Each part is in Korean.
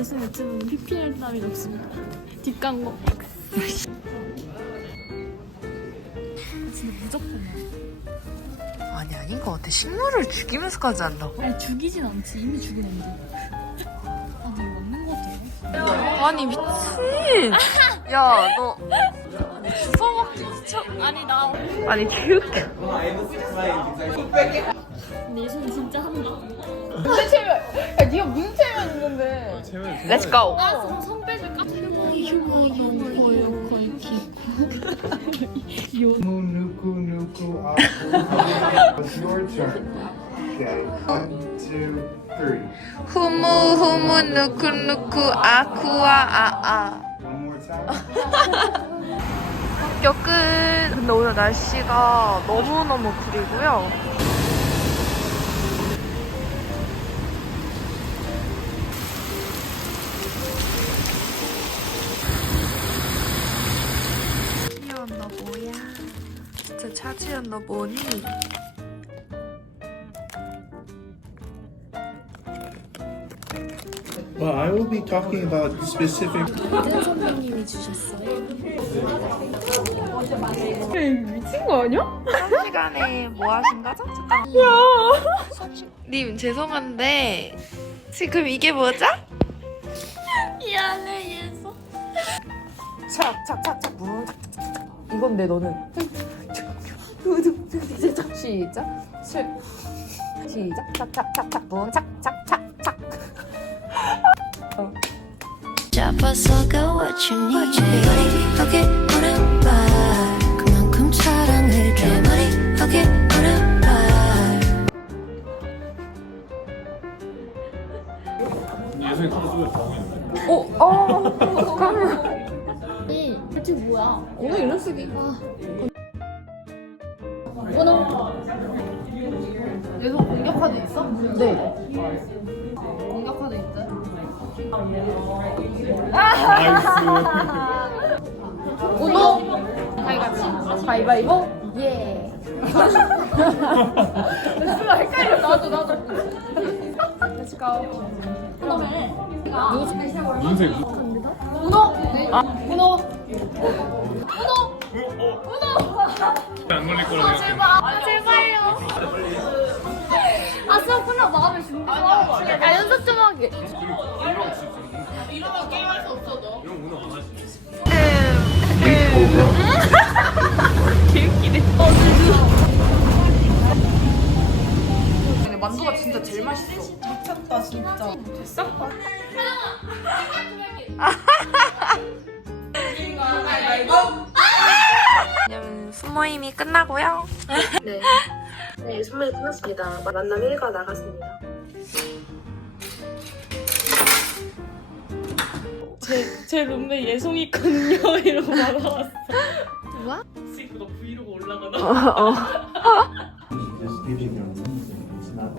예술 유튜브는 PPL 따윈 없습니다. 뒷광고. 진짜 무조건. 아니 아닌 것 같아. 식물을 죽이면서까지 한다고? 아니 죽이진 않지. 이미 죽이는데. 아니 이거 맞는 거 같아요. 아니 미친. 야 너. 아니 주워먹기 미쳐. 아니 나. 아니 개웃겨. 예술은 진짜 한다. Let's go. 아, 선- 선배들 까. 휴머 휴머 요코 이키. Nuku nuku nuku aku. It's your turn. Okay. One, two, three. 후무 후무 누쿠 누쿠 아쿠아 아아. One more time. 학교 끝. 근데 오늘 날씨가 너무너무 구리고요. 진짜 차지였나 뭐니? Well, I will be talking about specific. 든 선배님이 주셨어요. 수업 시간에 뭐 하신 거죠? 잠깐. 야. 수업 시... 님 죄송한데 지금 이게 뭐죠? 미안해 예수. 착착착착 문. 이건 내 너는. 시작 시작 실 시작 착착착착 문 착착착착. 잡아서가 what you need 머리하게 오른발 그만큼 사랑을게 머리하게 오른발 어, 어, 까면. 이 대체 뭐야? 오늘 이런 쓰기. 번 여기서 공격 카드 있어? 네. 공격 카드 있대. 오너 가위바위보. 가위바위보. 예. 수가 헷갈려. 나도 나도. Let's go. 문어. 아. 문어. 안 걸릴 거라 생각해. 아, 제발요. 아, 수업구나 마음에 준비 좀 하고 가. 아, 연습 좀 하게. 근데 만두가 진짜 제일 맛있어. 미쳤다 진짜. 됐어? 왜냐면 수모임이 끝나고요. 네. 네, 선물이 끝났습니다. 만남 1과 나갔습니다. 제, 제 룸메 예송이 있거든요. 이러고 말아왔어. 너 브이로그 올라가나? Just giving them. It's not.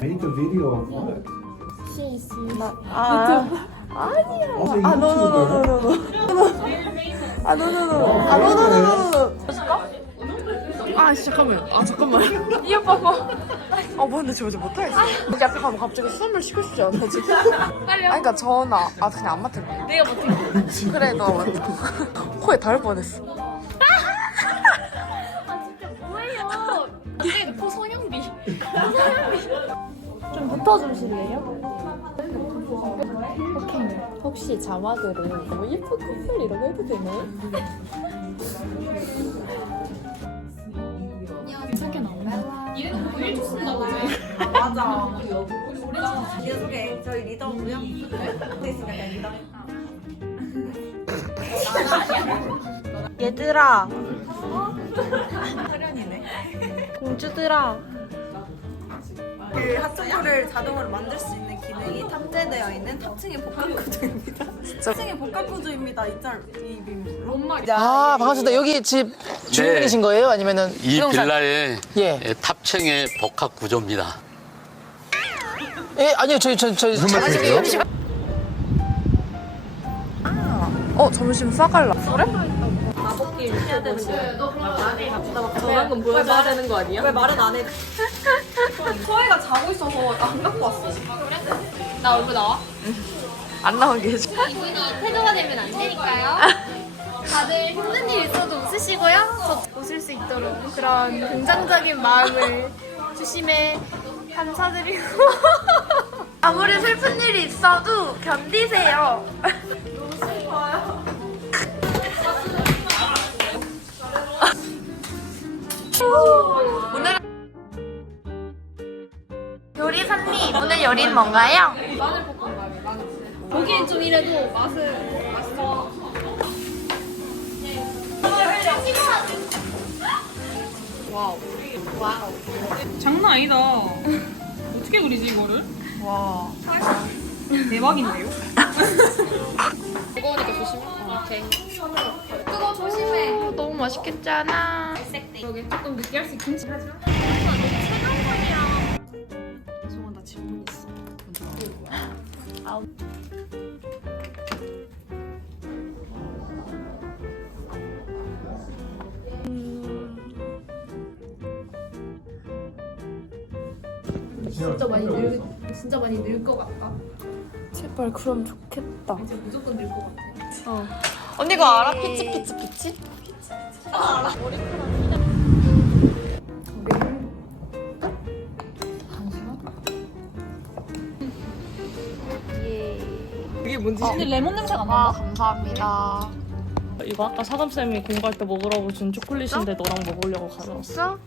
Make a video of what? 아, Also, 아, no, no, no, no, YouTuber. no, no. 아, no, no, no. 아, no, no, no, no, no. 아, 씨, 잠깐만. 아, 잠깐만. 이 오빠 봐. 아, 뭐, 근데 저 이제 못하겠어. 여기 앞에 가면 갑자기 수업을 시고 싶지 않아, 지금. 빨리 아, 그니까 전화. 아, 그냥 안 맡을래. 내가 못해. 그래, 너 먼저. 코에 닿을 뻔했어. 아, 진짜 뭐예요? 이게 코 성형비. 좀 붙어주실래요? 오케이. 혹시 자마들은 뭐 예쁜 커플 거 해도 되나요? 괜찮게 나온다. 이래도 보일 준다 보네. 계속해 저희 리더고요. 네, 있으니까 리더. 얘들아, 사련이네. 공주들아. 그 핫초코를 자동으로 만들 수 있는 이 탑재되어 있는 탑층의 복합 구조입니다. 탑층의 복합 구조입니다. 이짤 이 밈. 아, 반갑습니다. 여기 집 주인이신 거예요? 아니면은 이 부동산- 빌라의 예. 예, 탑층의 복합 구조입니다. 예, 아니요. 저희 저저 무슨 말씀이세요? 어, 점심 싸갈라. 그래? 저런 건 보여줘야 되는 거 아니야? 왜 말은 안 해? 서희가 자고 있어서 안 갖고 왔어. 나 얼굴 나와? 안 나오게 해줘. 이분이 태도가 되면 안 되니까요. 다들 힘든 일 있어도 웃으시고요. 저 웃을 수 있도록 그런 긍정적인 마음을 주심에 감사드리고 아무리 슬픈 일이 있어도 견디세요. 요리사님 오늘 요리는 뭔가요? 보기엔 좀 이래도 맛은 맛있어. 장난 아니다. 어떻게 그리지 이거를? 와 대박인데요? 무거우니까 조심해. 오케이. 그거 조심해. 너무 맛있겠잖아. 그러게 조금 느끼할 수 있긴 하지 진짜 많이 늙 진짜 많이 늙것 같다. 제발 그럼 좋겠다. 이제 무조건 늙것 같아. 언니 이거 알아? 피치 피치 피치? 이게 뭔지 근데 레몬 냄새가 안아 감사합니다. 이거 아까 사감쌤이 공부할 때 먹으라고 준 초콜릿인데 너랑 먹으려고 가져왔어. 진짜?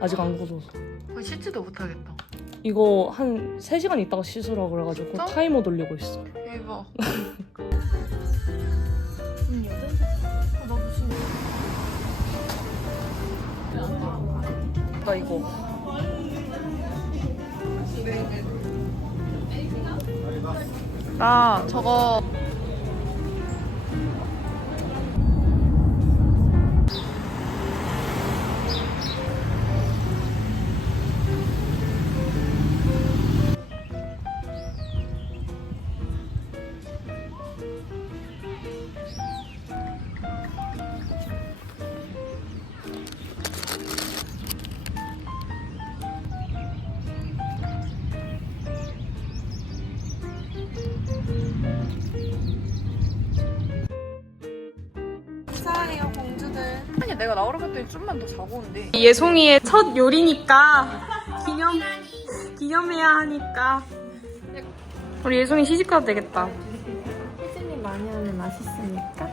아직 안 굳어서. 거의 씻지도 못하겠다. 이거 한 3시간 있다가 씻으라 그래가지고 진짜? 타이머 돌리고 있어. 대박. 나 이거. 나 저거 내가 나오라고 했더니 좀만 더 자고 온대. 예송이의 첫 요리니까 기념 기념해야 하니까 우리 예송이 시집 가도 되겠다. 혜진이 많이 하면 맛있으니까.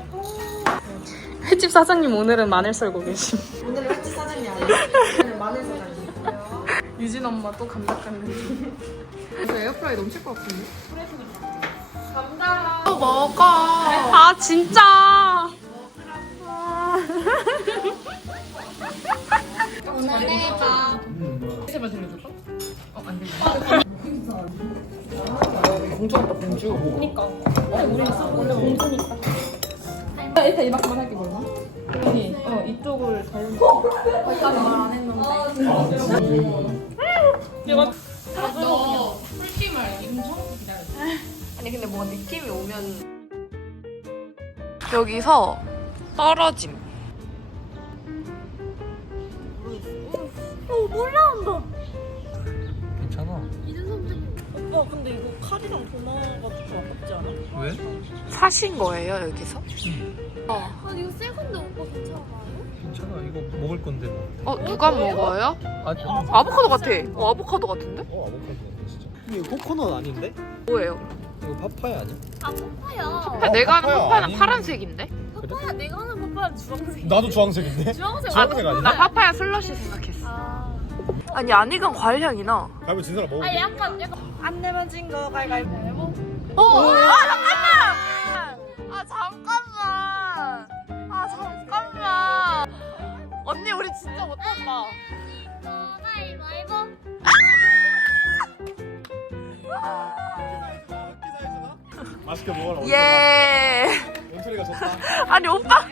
횟집 사장님 오늘은 마늘 썰고 계심. 오늘 횟집 사장님 아니에요? 오늘 마늘 사장님. 유진 엄마 또 감자 깎는. 저 에어프라이 넘칠 것 같은데? 감자. 또 먹어. 아 진짜. 오늘의 밤. 제발 들려줄까? 어, 안 들려. 공주 공주. 그니까. 우리 공주니까. 일단 이만큼만 할게 그러나? 아니 어 이쪽을 잘. 거기까지 말안 했는데. 이거 너 풀팀을 처음 기다려. 아니 근데 뭔가 느낌이 오면 여기서 떨어짐. 괜찮아. 오빠 근데 이거 칼이랑 도마가 좀 아깝지 않아? 왜? 사신 거예요 여기서? 아 이거 새 건데 오빠 괜찮아요? 괜찮아. 이거 먹을 건데 뭐. 어 누가 먹어요? 아, 아보카도 같아. 어 아보카도 같은데? 어, 아보카도 진짜. 이거 코코넛 아닌데? 뭐예요? 이거 파파야 아니야? 아 파파야. 아, 내가 하는 파파야 파파야는 아닌- 파란색인데? 파파야 내가 하는 파파야 주황색. 나도 주황색인데. 주황색 주황색 아니야? 나 파파야 슬러시 생각했어. 아. 아니 안 익은 과일 향이 나. 가면 진 사람 먹어. 아 약간 약간 안 내면 진거 가위가위보. 어, 아 잠깐만. 아 잠깐만. 아 잠깐만. 언니 우리 진짜 못한다. 가위바위보. 맛있게 먹어라. 예. 연철이가 졌다. 아니 오빠.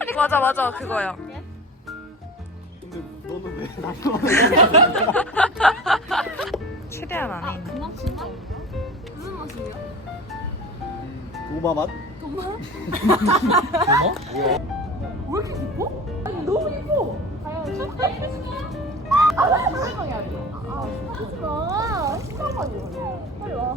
아니 맞아 맞아 그거야. 왜? 최대한 안 해. 그만 그만. 무슨 맛이에요? 도마 맛? 도마? 도마? 뭐야? 과연 첫 아, 신나가지고. 빨리 와.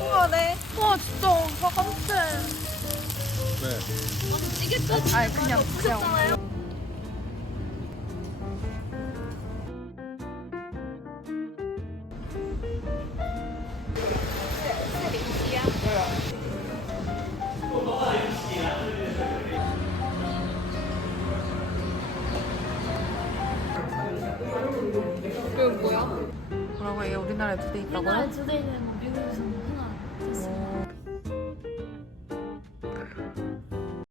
우와 네. 와 진짜 와 깜짝. 네. 아니 그냥 그냥. 뭐라고 얘 우리나라에 두 대 있다고요? 우리나라 두 대는 미국에서 하나 됐어요.